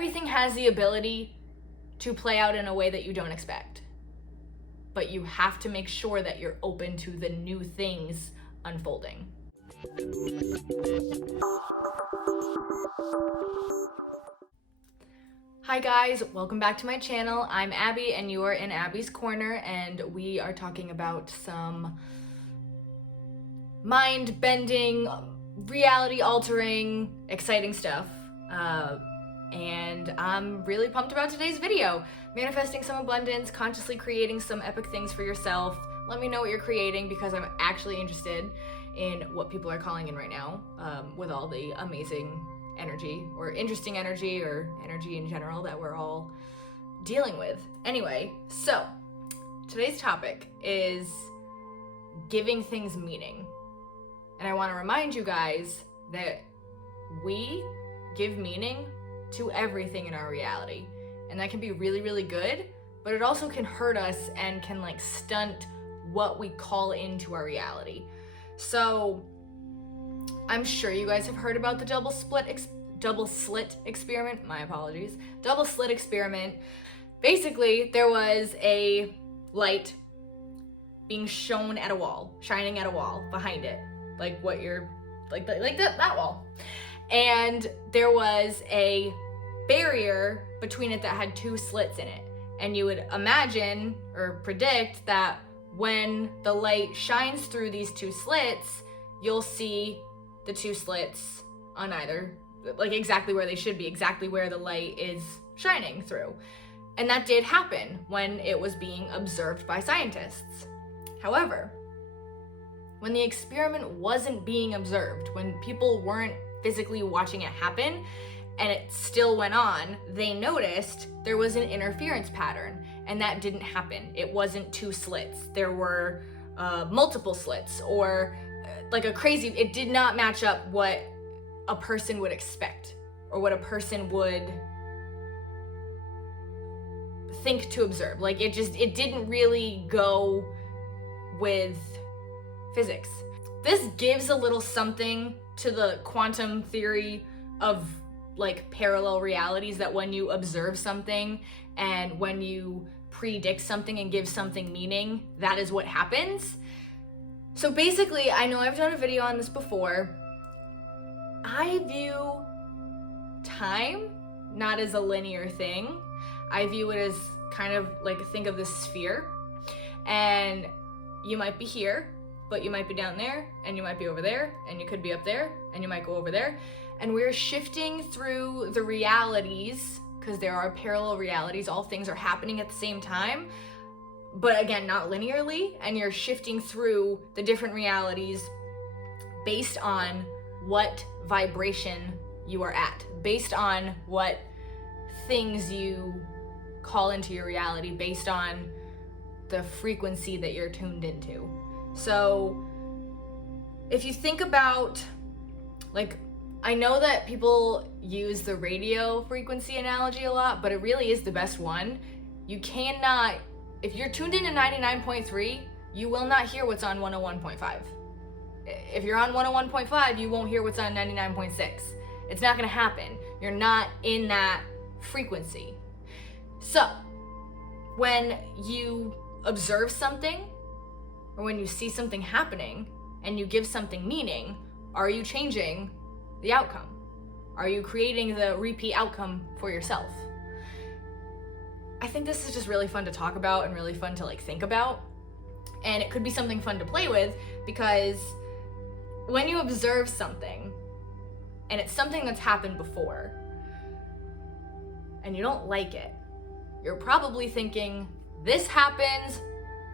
everything has the ability to play out in a way that you don't expect. But you have to make sure that you're open to the new things unfolding. Hi guys, welcome back to my channel. I'm Abby and you are in Abby's Corner, and we are talking about some mind-bending, reality-altering, exciting stuff. And I'm really pumped about today's video. Manifesting some abundance, consciously creating some epic things for yourself. Let me know what you're creating, because I'm actually interested in what people are calling in right now, with all the amazing energy or interesting energy or energy in general that we're all dealing with. Anyway, so today's topic is giving things meaning. And I want to remind you guys that we give meaning to everything in our reality. And that can be really, really good, but it also can hurt us and can like stunt what we call into our reality. So I'm sure you guys have heard about the double slit experiment. My apologies. Double slit experiment. Basically, there was a light being shown at a wall, shining at a wall behind it, like what you're, like that wall. And there was a barrier between it that had two slits in it. And you would imagine or predict that when the light shines through these two slits, you'll see the two slits on either, like exactly where they should be, exactly where the light is shining through. And that did happen when it was being observed by scientists. However, when the experiment wasn't being observed, when people weren't physically watching it happen and it still went on, they noticed there was an interference pattern, and that didn't happen. It wasn't two slits. There were multiple slits, or like it did not match up what a person would expect or what a person would think to observe. Like it didn't really go with physics. This gives a little something to the quantum theory of like parallel realities, that when you observe something and when you predict something and give something meaning, that is what happens. So basically, I know I've done a video on this before. I view time not as a linear thing. I view it as kind of like, think of this sphere, and you might be here, but you might be down there, and you might be over there, and you could be up there, and you might go over there. And we're shifting through the realities, because there are parallel realities. All things are happening at the same time, but again, not linearly. And you're shifting through the different realities based on what vibration you are at, based on what things you call into your reality, based on the frequency that you're tuned into. So if you think about, like, I know that people use the radio frequency analogy a lot, but it really is the best one. You cannot, if you're tuned into 99.3, you will not hear what's on 101.5. If you're on 101.5, you won't hear what's on 99.6. It's not gonna happen. You're not in that frequency. So when you observe something, or when you see something happening and you give something meaning, are you changing the outcome? Are you creating the repeat outcome for yourself? I think this is just really fun to talk about and really fun to like think about. And it could be something fun to play with, because when you observe something and it's something that's happened before and you don't like it, you're probably thinking, this happens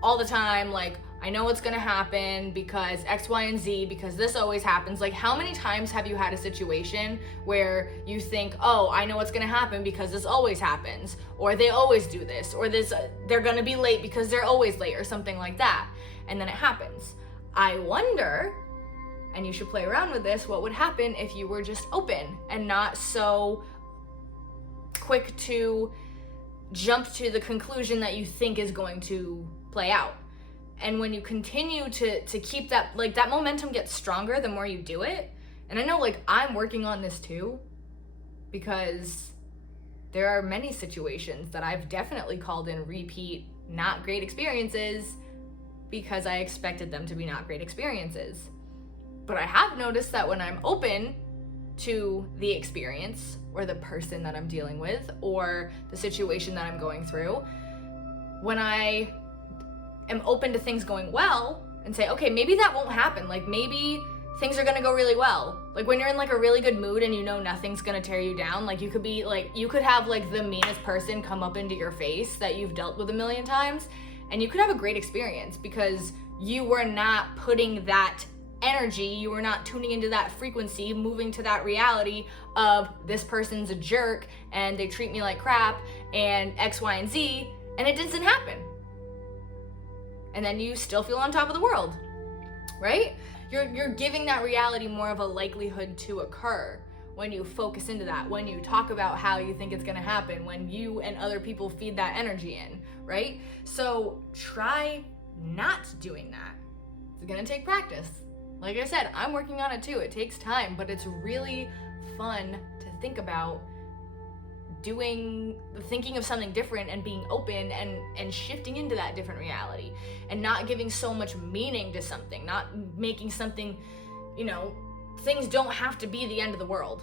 all the time, like I know what's gonna happen because X, Y, and Z, because this always happens. Like, how many times have you had a situation where you think, oh, I know what's gonna happen because this always happens, or they always do this, or this, they're gonna be late because they're always late, or something like that, and then it happens. I wonder, and you should play around with this, what would happen if you were just open and not so quick to jump to the conclusion that you think is going to play out. And when you continue to keep that, like, that momentum gets stronger the more you do it. And I know, like, I'm working on this too, because there are many situations that I've definitely called in repeat not great experiences because I expected them to be not great experiences. But I have noticed that when I'm open to the experience or the person that I'm dealing with or the situation that I'm going through, when I am open to things going well and say, okay, maybe that won't happen. Like maybe things are gonna go really well. Like when you're in like a really good mood and you know nothing's gonna tear you down, like you could have like the meanest person come up into your face that you've dealt with a million times, and you could have a great experience because you were not putting that energy, you were not tuning into that frequency, moving to that reality of this person's a jerk and they treat me like crap and X, Y, and Z, and it doesn't happen. And then you still feel on top of the world, right? You're giving that reality more of a likelihood to occur when you focus into that, when you talk about how you think it's gonna happen, when you and other people feed that energy in, right? So try not doing that. It's gonna take practice. Like I said, I'm working on it too. It takes time, but it's really fun to think about thinking of something different and being open and shifting into that different reality and not giving so much meaning to something, not making something, things don't have to be the end of the world.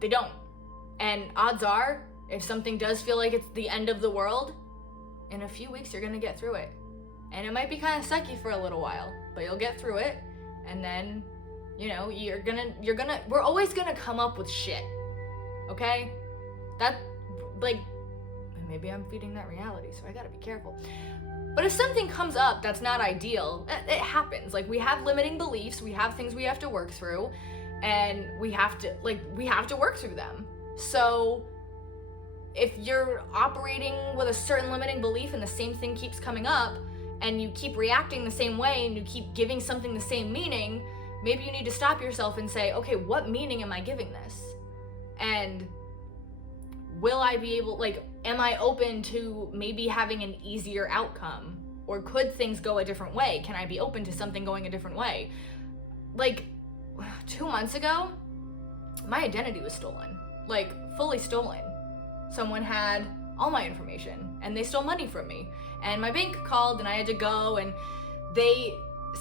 They don't. And odds are, if something does feel like it's the end of the world, in a few weeks you're gonna get through it. And it might be kind of sucky for a little while, but you'll get through it. And then, we're always gonna come up with shit. Okay? That, maybe I'm feeding that reality, so I gotta be careful. But if something comes up that's not ideal, it happens. Like, we have limiting beliefs, we have things we have to work through, and we have to work through them. So if you're operating with a certain limiting belief and the same thing keeps coming up, and you keep reacting the same way, and you keep giving something the same meaning, maybe you need to stop yourself and say, okay, what meaning am I giving this? And will I be able, am I open to maybe having an easier outcome? Or could things go a different way? Can I be open to something going a different way? 2 months ago, my identity was stolen. Fully stolen. Someone had all my information and they stole money from me. And my bank called and I had to go, and they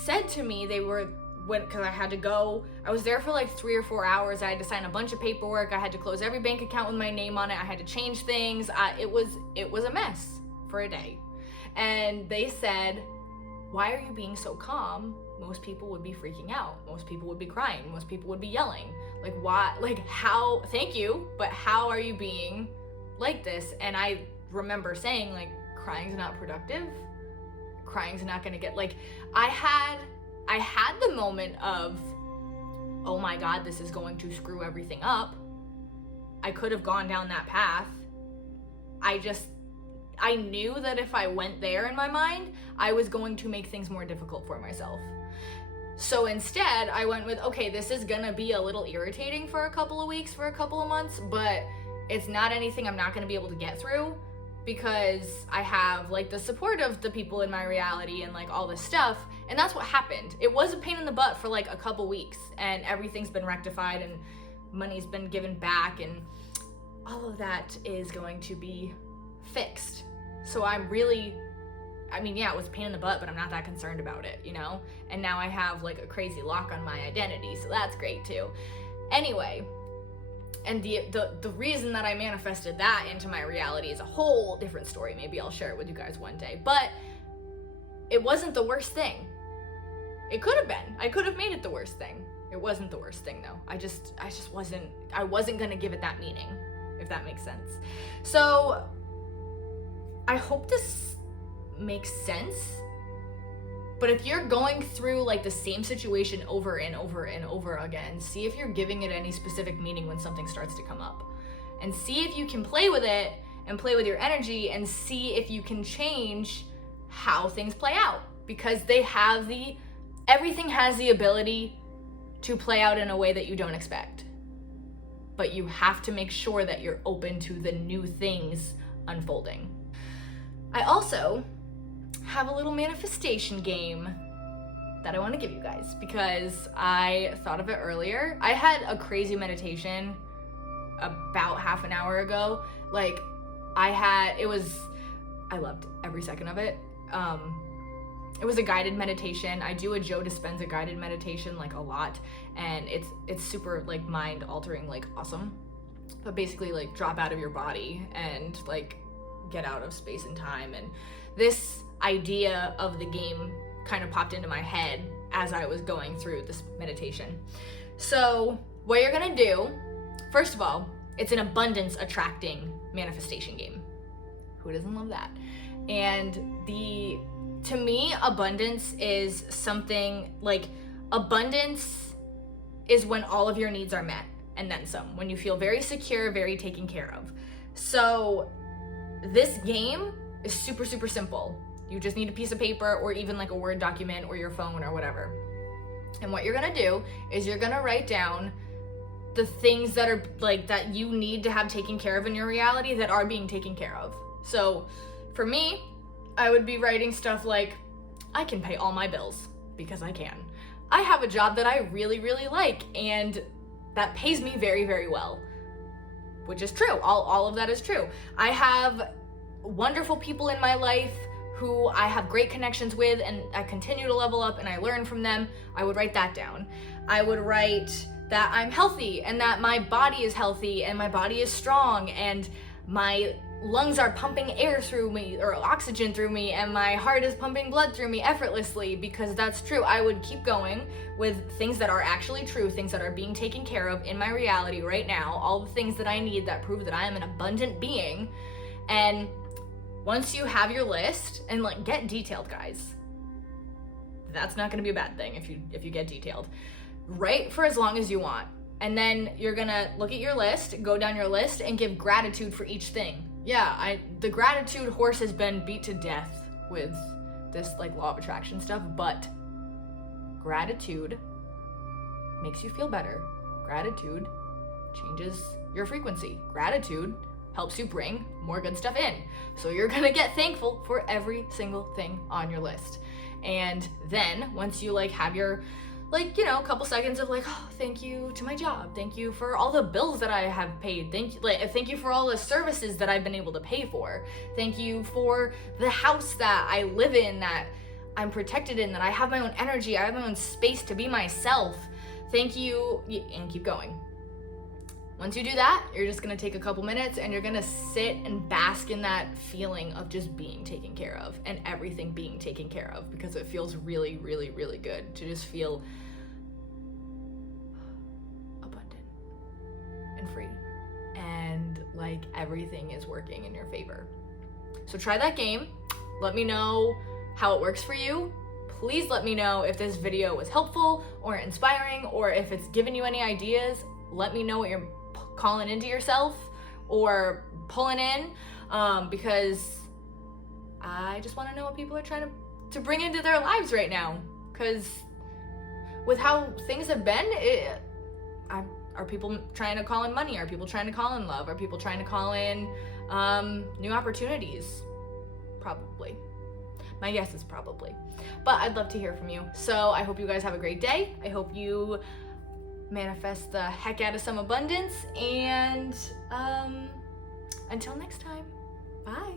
said to me because I had to go, I was there for 3 or 4 hours. I had to sign a bunch of paperwork. I had to close every bank account with my name on it. I had to change things. It was a mess for a day. And they said, why are you being so calm? Most people would be freaking out. Most people would be crying. Most people would be yelling. Why? How? Thank you, but how are you being like this? And I remember saying, crying's not productive. Crying's not gonna get, I had the moment of, oh my God, this is going to screw everything up. I could have gone down that path. I knew that if I went there in my mind, I was going to make things more difficult for myself. So instead, I went with, okay, this is gonna be a little irritating for a couple of weeks, for a couple of months, but it's not anything I'm not gonna be able to get through, because I have the support of the people in my reality and all this stuff. And that's what happened. It was a pain in the butt for a couple weeks, and everything's been rectified and money's been given back, and all of that is going to be fixed. So I'm really, it was a pain in the butt, but I'm not that concerned about it, And now I have a crazy lock on my identity, so that's great too. Anyway, and the reason that I manifested that into my reality is a whole different story. Maybe I'll share it with you guys one day. But it wasn't the worst thing. It could have been. I could have made it the worst thing. It wasn't the worst thing though. I wasn't gonna give it that meaning, if that makes sense. So I hope this makes sense. But if you're going through the same situation over and over and over again, see if you're giving it any specific meaning when something starts to come up. And see if you can play with it and play with your energy and see if you can change how things play out. Because everything has the ability to play out in a way that you don't expect. But you have to make sure that you're open to the new things unfolding. I also have a little manifestation game that I want to give you guys because I thought of it earlier. I had a crazy meditation about half an hour ago. Like, I loved every second of it. It was a guided meditation. I do a Joe Dispenza guided meditation like a lot, and it's super like mind altering, like awesome. But basically like drop out of your body and like get out of space and time. And this idea of the game kind of popped into my head as I was going through this meditation. So what you're gonna do, first of all, it's an abundance attracting manifestation game. Who doesn't love that? And to me, abundance is something like, abundance is when all of your needs are met and then some, when you feel very secure, very taken care of. So this game is super, super simple. You just need a piece of paper or even like a Word document or your phone or whatever. And what you're gonna do is you're gonna write down the things that are like, that you need to have taken care of in your reality that are being taken care of. So for me, I would be writing stuff like, I can pay all my bills because I can. I have a job that I really, really like and that pays me very, very well, which is true. All of that is true. I have wonderful people in my life who I have great connections with, and I continue to level up and I learn from them. I would write that down. I would write that I'm healthy and that my body is healthy and my body is strong and my lungs are pumping air through me or oxygen through me and my heart is pumping blood through me effortlessly, because that's true. I would keep going with things that are actually true, things that are being taken care of in my reality right now, all the things that I need that prove that I am an abundant being. And once you have your list, and like, get detailed, guys. That's not gonna be a bad thing if you get detailed. Write for as long as you want. And then you're gonna look at your list, go down your list, and give gratitude for each thing. Yeah, the gratitude horse has been beat to death with this like law of attraction stuff, but gratitude makes you feel better. Gratitude changes your frequency. Gratitude helps you bring more good stuff in. So you're gonna get thankful for every single thing on your list. And then once you like have your, like, you know, a couple seconds of like, oh, thank you to my job. Thank you for all the bills that I have paid. Thank you for all the services that I've been able to pay for. Thank you for the house that I live in, that I'm protected in, that I have my own energy. I have my own space to be myself. Thank you, and keep going. Once you do that, you're just gonna take a couple minutes and you're gonna sit and bask in that feeling of just being taken care of and everything being taken care of, because it feels really, really, really good to just feel abundant and free and like everything is working in your favor. So try that game. Let me know how it works for you. Please let me know if this video was helpful or inspiring, or if it's given you any ideas. Let me know what you're calling into yourself or pulling in, because I just want to know what people are trying to bring into their lives right now. Because with how things have been, are people trying to call in money? Are people trying to call in love? Are people trying to call in new opportunities? Probably. My guess is probably. But I'd love to hear from you. So I hope you guys have a great day. I hope you manifest the heck out of some abundance, and until next time, bye.